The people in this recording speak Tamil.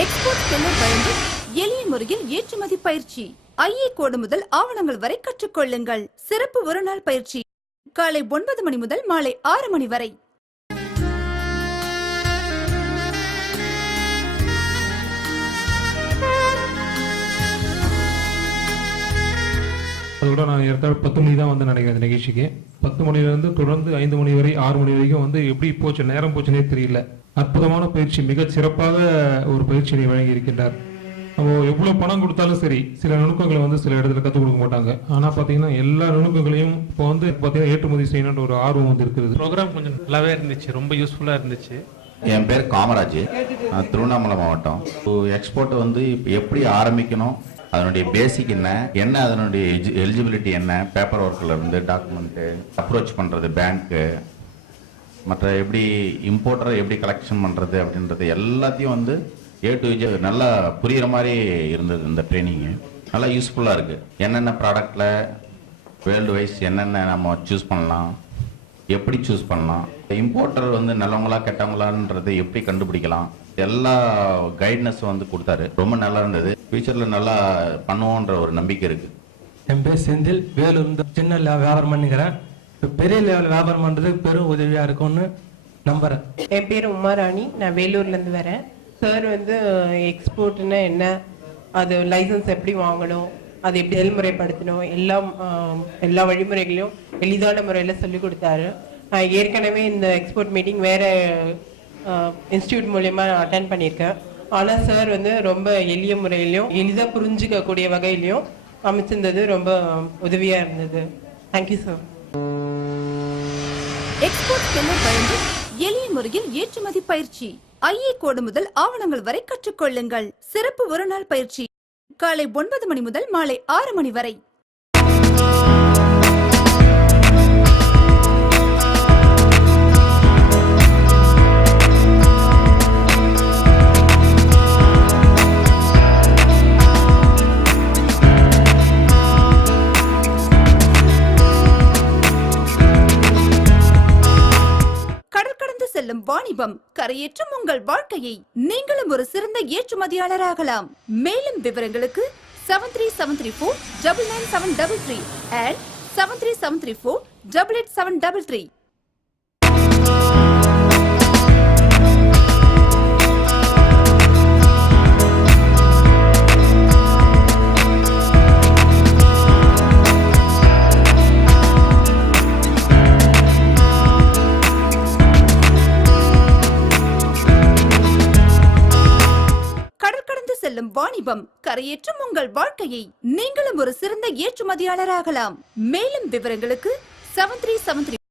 எக்ஸ்போர்ட் செல்லர் வழங்கும் எளிய முறையில் ஏற்றுமதி பயிற்சி. ஐஏ கோடு முதல் ஆவணங்கள் வரை கற்றுக்கொள்ளுங்கள். சிறப்பு ஒரு நாள் பயிற்சி காலை 9 மணி முதல் மாலை 6 மணி வரை. அதோட நான் ஏற்கனவே 10 மணி தான் வந்து நினைக்கிறேன் இந்த நிகழ்ச்சிக்கு. 10 மணிலேருந்து தொடர்ந்து 5 மணி வரை 6 மணி வரைக்கும் வந்து எப்படி போச்சு, நேரம் போச்சுனே தெரியல. அற்புதமான பயிற்சி, மிக சிறப்பாக ஒரு பயிற்சியை வழங்கி இருக்கின்றார். நம்ம எவ்வளோ பணம் கொடுத்தாலும் சரி, சில நுணுக்கங்களை வந்து சில இடத்துல கற்றுக் கொடுக்க மாட்டாங்க. ஆனால் பார்த்தீங்கன்னா எல்லா நுணுக்கங்களையும் இப்போ வந்து பார்த்தீங்கன்னா ஏற்றுமதி செய்யணுன்ற ஒரு ஆர்வம் வந்து இருக்குது. ப்ரோக்ராம் கொஞ்சம் நல்லாவே இருந்துச்சு, ரொம்ப யூஸ்ஃபுல்லாக இருந்துச்சு. என் பேர் காமராஜ், நான் திருவண்ணாமலை மாவட்டம். எக்ஸ்போர்ட் வந்து எப்படி ஆரம்பிக்கணும், அதனுடைய பேசிக் என்ன அதனுடைய எலிஜிபிலிட்டி என்ன, பேப்பர் ஒர்க்கில் இருந்து டாக்குமெண்ட்டு அப்ரோச் பண்ணுறது, பேங்க்கு, மற்ற எப்படி இம்போர்ட்டரை எப்படி கலெக்ஷன் பண்ணுறது அப்படின்றது எல்லாத்தையும் வந்து A to Z நல்லா புரிகிற மாதிரி இருந்தது. இந்த ட்ரைனிங்கு நல்லா யூஸ்ஃபுல்லாக இருக்குது. என்னென்ன ப்ராடக்டில் வேர்ல்டு வைஸ் என்னென்ன நம்ம சூஸ் பண்ணலாம், எப்படி சூஸ் பண்ணலாம், இம்போர்ட்டர் வந்து நல்லவங்களா கெட்டவங்களான்றது எப்படி கண்டுபிடிக்கலாம், எல்லா கைட்னஸ் வந்து கொடுத்தாரு. ரொம்ப நல்லா இருந்தது. ஃபியூச்சரில் நல்லா பண்ணுவோன்ற ஒரு நம்பிக்கை இருக்குது. என் பேர் செந்தில், வேலூர். சின்ன வியாபாரம் பண்ணிக்கிறேன். பெரிய லெவல் வியாபாரம் பண்ணுறதுக்கு பெரும் உதவியாக இருக்கும்னு நம்புகிறேன். என் பேர் உமாராணி, நான் வேலூர்லேருந்து வரேன். சார் வந்து எக்ஸ்போர்ட்னா என்ன, அது லைசன்ஸ் எப்படி வாங்கணும், அது எப்படி செயல்முறைப்படுத்தணும், எல்லா வழிமுறைகளையும் எளிதான முறையில் சொல்லி கொடுத்தாரு. நான் ஏற்கனவே இந்த எக்ஸ்போர்ட் மீட்டிங் வேறு இன்ஸ்டியூட் மூலயமா அட்டன் பண்ணியிருக்கேன். ஆனால் சார் வந்து ரொம்ப எளிய முறையிலையும் எளிதாக புரிஞ்சிக்கக்கூடிய வகையிலையும் அமைச்சிருந்தது, ரொம்ப உதவியாக இருந்தது. Thank you sir. எக்ஸ்போர்ட் செல்லர் வழங்கும் எளிய முறையில் ஏற்றுமதி பயிற்சி. ஐஏ கோடு முதல் ஆவணங்கள் வரை கற்றுக்கொள்ளுங்கள். சிறப்பு ஒரு நாள் பயிற்சி காலை 9 மணி முதல் மாலை 6 மணி வரை. செல்லும் வாணிபம் கரையேற்றும் உங்கள் வாழ்க்கையை. நீங்களும் ஒரு சிறந்த ஏற்றுமதியாளராகலாம். மேலும் விவரங்களுக்கு 7373499733 and 7373488733. செல்லும் வாணிபம் கரையேற்றும் உங்கள் வாழ்க்கையை. நீங்களும் ஒரு சிறந்த ஏற்றுமதியாளராகலாம். மேலும் விவரங்களுக்கு 7373